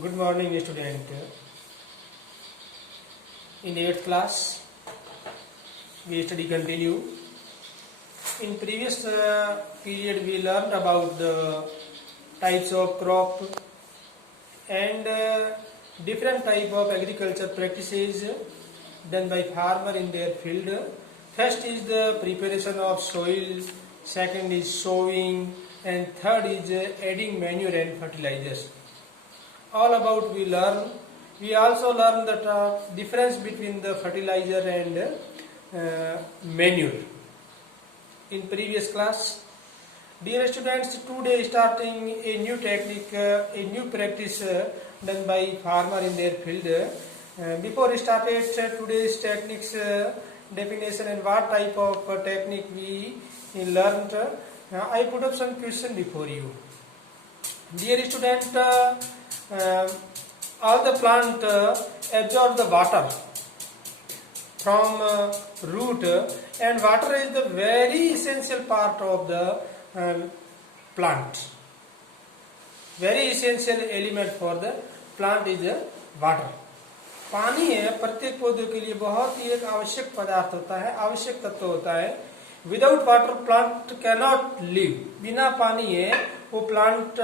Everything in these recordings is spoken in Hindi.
Good morning, student. In 8th class, we study continue. In previous period, we learned about the types of crop and different type of agriculture practices done by farmer in their field. First is the preparation of soil, second is sowing, and third is adding manure and fertilizers. All about we learn. We also learn the difference between the fertilizer and manure in previous class. Dear students, today starting a new technique, a new practice done by farmer in their field. Before we started today's techniques definition and what type of technique we learned, I put up some question before you. Dear student, all the plant absorb the water from root, and water is the very essential part of the plant. Very essential element for the plant is water. पानी है प्रत्येक पौधों के लिए बहुत ही एक आवश्यक पदार्थ होता है, आवश्यक तत्व होता है. Without water plant can not live. बिना पानी है वो प्लांट,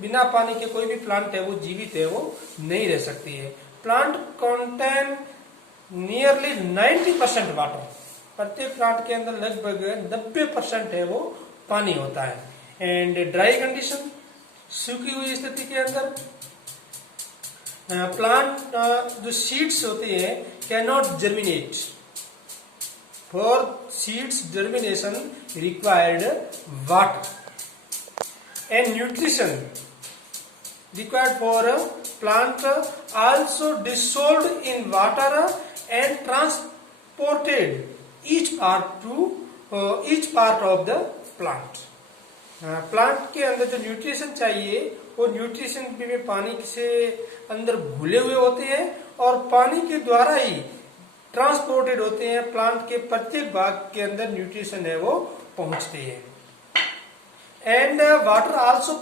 बिना पानी के कोई भी प्लांट है वो जीवित है, वो नहीं रह सकती है. Plant contain nearly 90% water. प्रत्येक प्लांट के अंदर लगभग 90% है वो पानी होता है. एंड ड्राई कंडीशन, सूखी हुई स्थिति के अंदर प्लांट जो सीड्स होते हैं can not germinate. For seeds germination required water. And nutrition required for a plant also dissolved in water and transported each part of the plant. Plant के अंदर जो न्यूट्रिशन चाहिए वो न्यूट्रिशन भी पानी से अंदर घुले हुए होते हैं और पानी के द्वारा ही ट्रांसपोर्टेड होते हैं. प्लांट के प्रत्येक भाग के अंदर न्यूट्रिशन है वो पहुंचते हैं. एंड वाटर आल्सो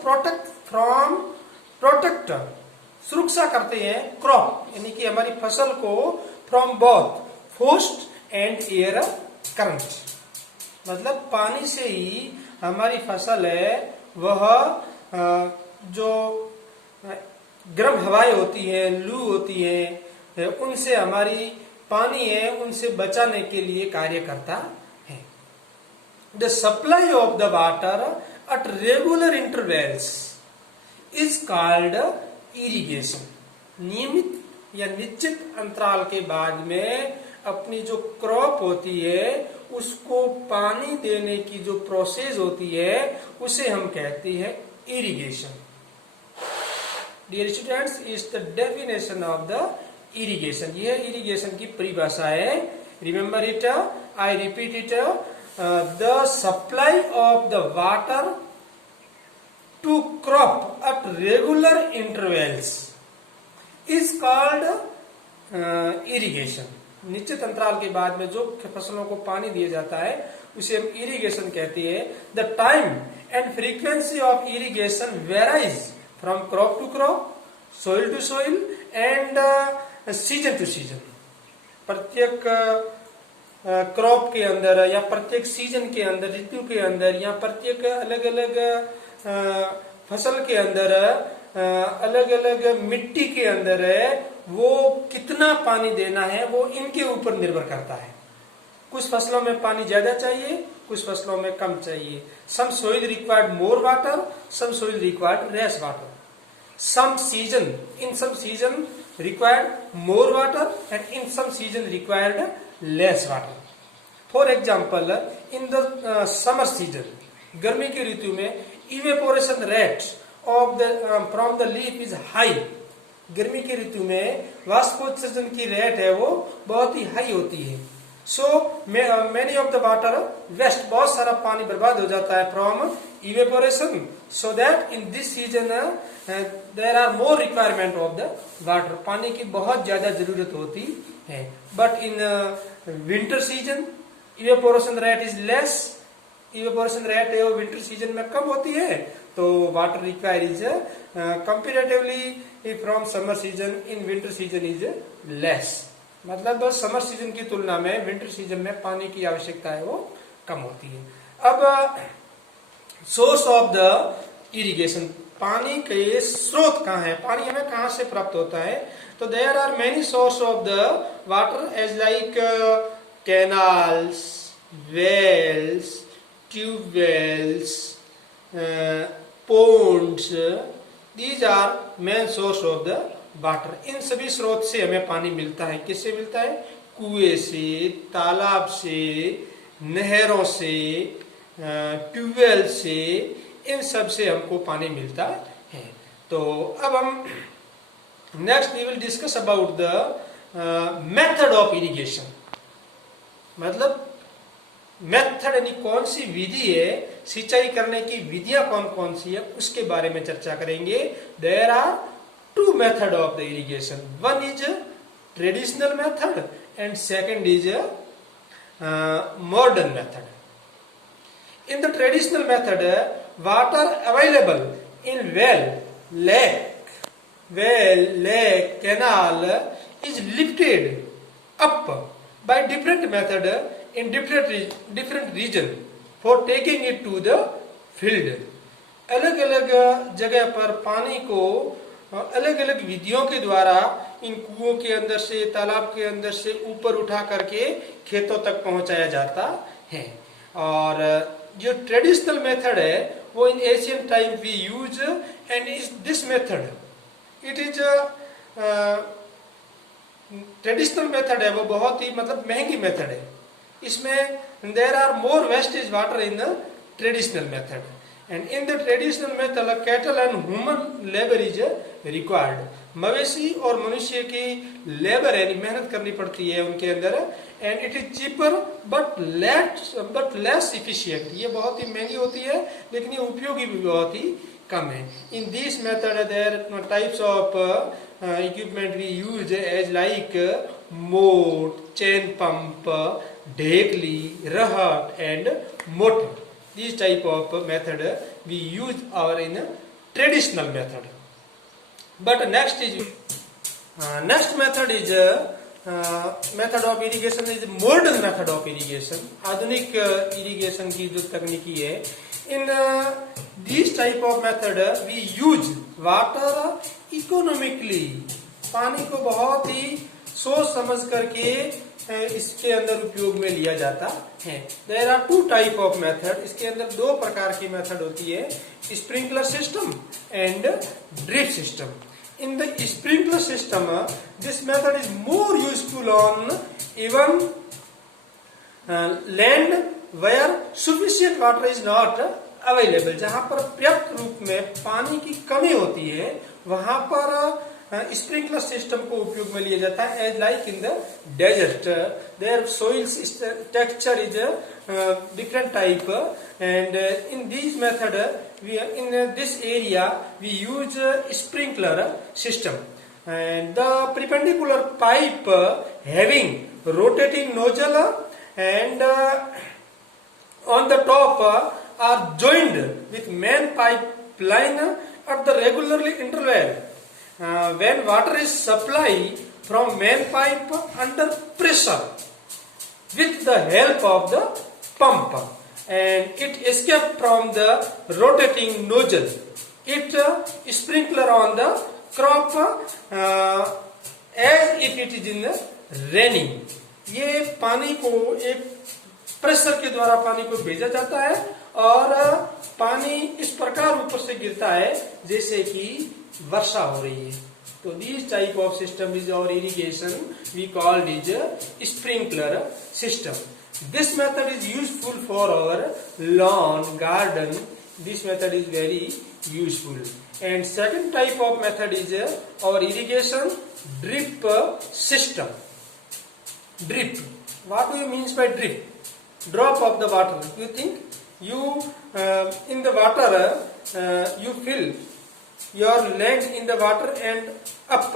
प्रोटेक्ट सुरक्षा करते हैं क्रॉप, यानी कि हमारी फसल को from both frost and air current. मतलब पानी से ही हमारी फसल है वह जो गर्म हवाएं होती है, लू होती है, उनसे हमारी पानी है उनसे बचाने के लिए कार्य करता है. The supply of the water at regular intervals is called irrigation. नियमित या निश्चित अंतराल के बाद में अपनी जो क्रॉप होती है उसको पानी देने की जो प्रोसेस होती है उसे हम कहते हैं irrigation. Dear students, is the definition of the irrigation. यह इरिगेशन की परिभाषा है. Remember it, I repeat it. The supply of the water to crop at regular intervals is called irrigation. निश्चित अंतराल के बाद में जो फसलों को पानी दिया जाता है उसे हम इरिगेशन कहते हैं. The time and frequency of irrigation varies from crop to crop, soil to soil and season to season. प्रत्येक क्रॉप के अंदर या प्रत्येक सीजन के अंदर, ऋतु के अंदर या प्रत्येक अलग अलग फसल के अंदर, अलग अलग मिट्टी के अंदर है वो कितना पानी देना है वो इनके ऊपर निर्भर करता है. कुछ फसलों में पानी ज्यादा चाहिए, कुछ फसलों में कम चाहिए. Some soil required more water, some soil required less water. Some season, in some season required more water and in some season required less water. For example, in the summer season, गर्मी की ऋतु में evaporation rate of the from the leaf is high. गर्मी की ऋतु में वाष्पोत्सर्जन की रेट है वो बहुत ही हाई होती है. So many of the water waste, बहुत सारा पानी बर्बाद हो जाता है from evaporation. So that in this season there are more requirement of the water. पानी की बहुत ज्यादा जरूरत होती है. But in winter season evaporation rate is less. evaporation rate है वो विंटर सीजन में कम होती है तो water require is comparatively from summer season in winter season is less. मतलब समर सीजन की तुलना में विंटर सीजन में पानी की आवश्यकता है वो कम होती है। अब सोर्स ऑफ द इरिगेशन, पानी के स्रोत कहाँ है, पानी हमें कहाँ से प्राप्त होता है? तो there are many source of the water as like canals, wells, tubewells, ponds, these are main source of the water। इन सभी स्रोत से हमें पानी मिलता है। किससे मिलता है? कुएं से, तालाब से, नहरों से, ट्यूबवेल से, इन सब से हमको पानी मिलता है। तो अब हम next we will discuss about the method of irrigation. मतलब मेथड यानी कौन सी विधि है, सिंचाई करने की विधियां कौन कौन सी है, उसके बारे में चर्चा करेंगे। There are two method of the irrigation, one is traditional method and second is modern method. In the traditional method water available in lake, canal is lifted up by different method in different region for taking it to the field। अलग अलग जगह पर पानी को अलग अलग विधियों के द्वारा इन कुओं के अंदर से, तालाब के अंदर से ऊपर उठा करके खेतों तक पहुंचाया जाता है। और जो ट्रेडिशनल मेथड है वो in Asian time we use and is this method, it is traditional method है वो बहुत ही मतलब महंगी मेथड है। इसमें there are more wastage water in the traditional method and in the traditional method cattle and human labour is required. मवेशी और मनुष्य की लेबर यानी मेहनत करनी पड़ती है उनके अंदर and it is cheaper but less efficient. ये बहुत ही महंगी होती है लेकिन ये उपयोगी भी बहुत ही कम है। इन this method there types of equipment we use as like moat, chain pump, dhekli, rahat and motor। These type of method we use our in traditional method। But next method is method of irrigation is modern method of irrigation। आधुनिक irrigation की जो तकनीकी है, in this type of method we use water economically, पानी को बहुत ही सोच समझ करके इसके अंदर उपयोग में लिया जाता है। There are two type of method, इसके अंदर दो प्रकार की मेथड होती है, sprinkler system and drip system. In the sprinkler system this method is more useful on even land where sufficient water is not available. जहां पर पर्याप्त रूप में पानी की कमी होती है वहां पर स्प्रिंकलर सिस्टम को उपयोग में लिया जाता है। As like in the desert their soils texture is different type and in this method in this area we use sprinkler system and the perpendicular pipe having rotating nozzle and on the top are joined with main pipeline at the regularly interval when water is supplied from main pipe under pressure with the help of the pump and it escape from the rotating nozzle। It sprinkler on the crop as if it is in raining। ये पानी को एक प्रेशर के द्वारा पानी को भेजा जाता है और पानी इस प्रकार ऊपर से गिरता है जैसे कि वर्षा हो रही है। तो this type of system is और irrigation we called is sprinkler system. This method is useful for our lawn garden. This method is very useful and second type of method is और irrigation drip system. Drip, what do you mean by drip? Drop of the water. You think you in the water you fill your legs in the water and up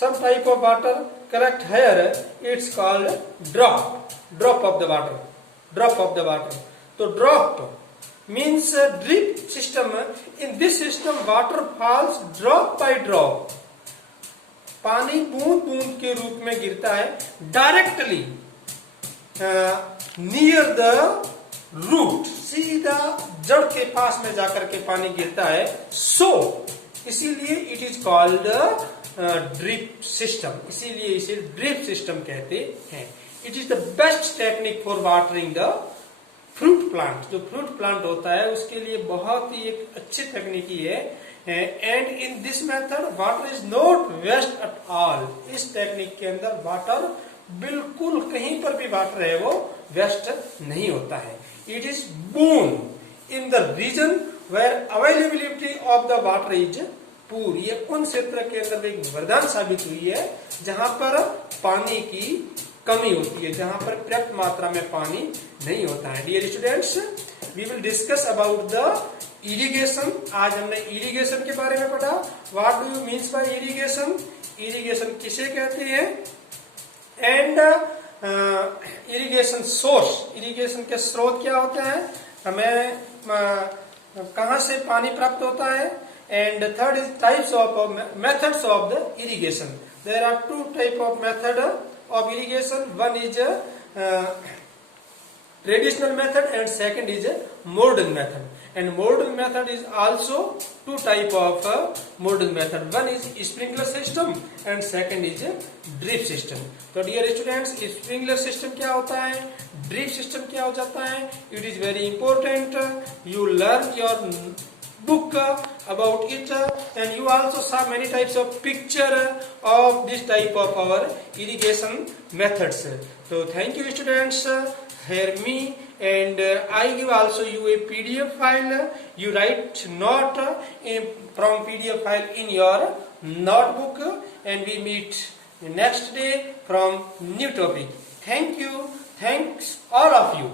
some type of water collect here, it's called drop of the water। तो drop means drip system. In this system water falls drop by drop. पानी बूंद बूंद के रूप में गिरता है डायरेक्टली नियर द रूट, सीधा जड़ के पास में जाकर के पानी गिरता है. सो इसीलिए it is called drip system, इसीलिए इसे ड्रिप सिस्टम कहते हैं. It is the best technique for watering the fruit plant. जो फ्रूट प्लांट होता है उसके लिए बहुत ही एक अच्छी तकनीकी है. And in this method water is not waste at all. इस टेक्निक के अंदर वाटर बिल्कुल कहीं पर भी वाटर है वो वेस्ट नहीं होता है. It is boon in the region where availability of the water is poor. ये उन क्षेत्र के अंदर एक वरदान साबित हुई है जहां पर पानी की कमी होती है, जहां पर पर्याप्त मात्रा में पानी नहीं होता है. Dear students, we will discuss about the irrigation. आज हमने इरिगेशन के बारे में पढ़ा. What do you means by irrigation, irrigation किसे कहते हैं, एंड इरिगेशन सोर्स, इरिगेशन के स्रोत क्या होते हैं, हमें कहां से पानी प्राप्त होता है. And third is types of methods of the irrigation. There are two type of method of irrigation. One is a traditional method and second is a modern method. And modern method is also two type of modern method. One is sprinkler system and second is a drip system. तो dear students, sprinkler system क्या होता है, drip system क्या हो जाता है, it is very important. You learn your book about it and you also saw many types of picture of this type of our irrigation methods. So thank you students, hear me, and I give also you a PDF file. You write note from PDF file in your notebook and we meet next day from new topic. Thank you, thanks all of you.